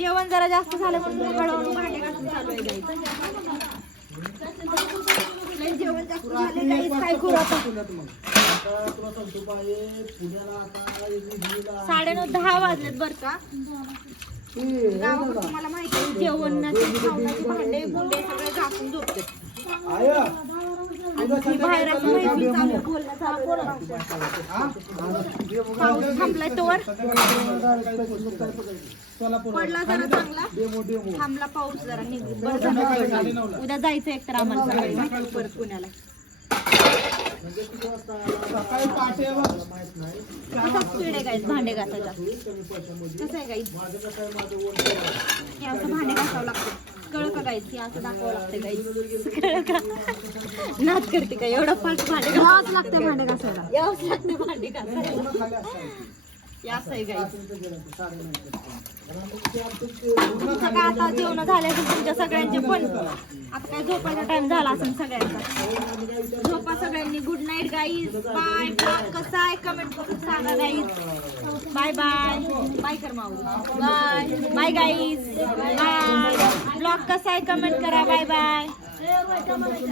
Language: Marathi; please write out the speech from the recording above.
जेवण जरा जास्त झालं म्हणून हळूहळू भांडे घासून चालू आहे गाईस जेवण जास्त झाले गाईस काय करू आता. पुण्यात मग आता तुला सांगतो पुण्याला आता साडेनऊ दहा वाजलेत बर का. हे गावाकडे तुम्हाला माहिती आहे जेवणाचे भांडे बुंडे सगळे झाकून झोपते आणि बाहेर असं मैफिल चालू आहे, बोलणं चालू आहे. पाऊस थांबलाय तोवर. पडला जरा चांगला. डेमो डेमो थांबला पाऊस जरा निघ- बरं झालं पडला. उद्या जायचं एक तर आम्हाला. सकाळी माहिती परत पुण्याला. कसा स्पीड आहे भांडे घासायचा? पैशामध्ये कसं आहे गाईस माझं कसं आहे माझं ओढ आहे. हे असं भांडे घासावं लागतं. कळ का गाईस असं दाखवावं लागतं गाईस कळ का? नाच करते का? एवढं फास्ट भांडे घासावं लागते भांडे घासायला. यावंच लागते भांडे घासायला. आहे काय आता जेवण तुमच्या सगळ्यांचे पण आता काय झोपायचा टाइम झाला असेल सगळ्यांचा. झोपा सगळ्यांनी. गुड नाईट गाईज बाय कसा आहे? कमेंट करून सांगा गाईज बाय बाय बाय कर माऊ bye bye guys bye blog कसा आहे कमेंट करा बाय बाय